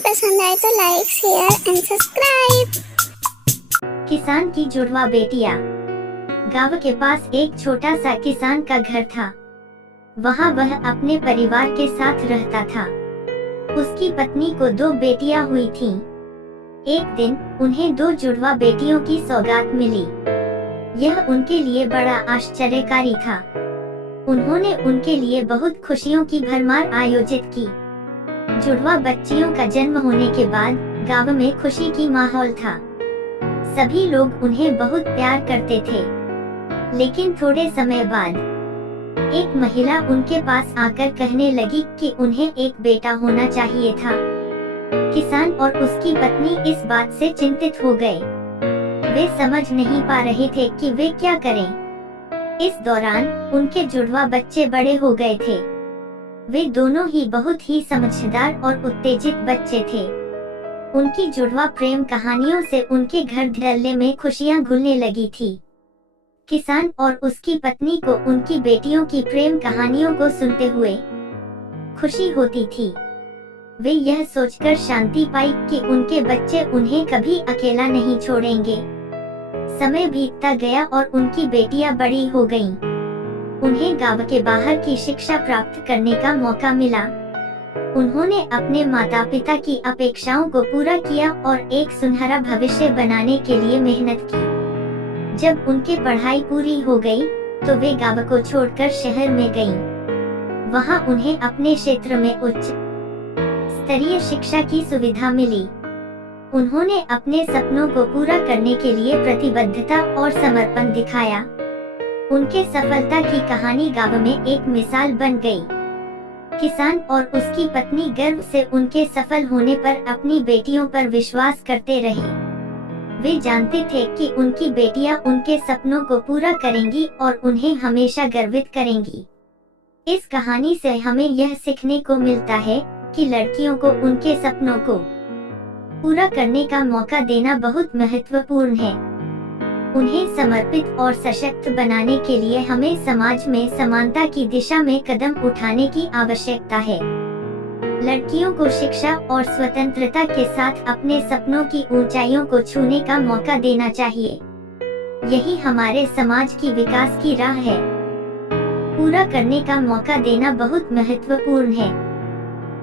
पसंद आए तो लाइक, शेयर एंड सब्सक्राइब। किसान की जुड़वा बेटियां। गांव के पास एक छोटा सा किसान का घर था। वहां वह अपने परिवार के साथ रहता था। उसकी पत्नी को 2 बेटियां हुई थीं। एक दिन उन्हें 2 जुड़वा बेटियों की सौगात मिली। यह उनके लिए बड़ा आश्चर्यकारी था। उन्होंने उनके लिए बहुत खुशियों की भरमार आयोजित की। जुड़वा बच्चियों का जन्म होने के बाद गांव में खुशी की माहौल था। सभी लोग उन्हें बहुत प्यार करते थे। लेकिन थोड़े समय बाद एक महिला उनके पास आकर कहने लगी कि उन्हें एक बेटा होना चाहिए था। किसान और उसकी पत्नी इस बात से चिंतित हो गए। वे समझ नहीं पा रहे थे कि वे क्या करें। इस दौरान उनके जुड़वा बच्चे बड़े हो गए थे। वे दोनों ही बहुत ही समझदार और उत्तेजित बच्चे थे। उनकी जुड़वा प्रेम कहानियों से उनके घर धड़ल्ले में खुशियां घुलने लगी थी। किसान और उसकी पत्नी को उनकी बेटियों की प्रेम कहानियों को सुनते हुए खुशी होती थी। वे यह सोचकर शांति पाई कि उनके बच्चे उन्हें कभी अकेला नहीं छोड़ेंगे। समय बीतता गया और उनकी बेटियां बड़ी हो गईं। उन्हें गांव के बाहर की शिक्षा प्राप्त करने का मौका मिला। उन्होंने अपने माता पिता की अपेक्षाओं को पूरा किया और एक सुनहरा भविष्य बनाने के लिए मेहनत की। जब उनकी पढ़ाई पूरी हो गई, तो वे गांव को छोड़कर शहर में गईं। वहां उन्हें अपने क्षेत्र में उच्च स्तरीय शिक्षा की सुविधा मिली। उन्होंने अपने सपनों को पूरा करने के लिए प्रतिबद्धता और समर्पण दिखाया। उनके सफलता की कहानी गांव में एक मिसाल बन गई। किसान और उसकी पत्नी गर्व से उनके सफल होने पर अपनी बेटियों पर विश्वास करते रहे। वे जानते थे कि उनकी बेटियां उनके सपनों को पूरा करेंगी और उन्हें हमेशा गर्वित करेंगी। इस कहानी से हमें यह सीखने को मिलता है कि लड़कियों को उनके सपनों को पूरा करने का मौका देना बहुत महत्वपूर्ण है। उन्हें समर्पित और सशक्त बनाने के लिए हमें समाज में समानता की दिशा में कदम उठाने की आवश्यकता है। लड़कियों को शिक्षा और स्वतंत्रता के साथ अपने सपनों की ऊंचाइयों को छूने का मौका देना चाहिए। यही हमारे समाज की विकास की राह है। पूरा करने का मौका देना बहुत महत्वपूर्ण है।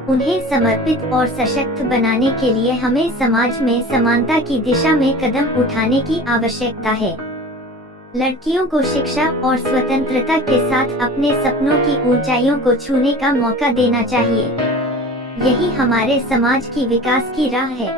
उन्हें समर्पित और सशक्त बनाने के लिए हमें समाज में समानता की दिशा में कदम उठाने की आवश्यकता है। लड़कियों को शिक्षा और स्वतंत्रता के साथ अपने सपनों की ऊंचाइयों को छूने का मौका देना चाहिए। यही हमारे समाज की विकास की राह है।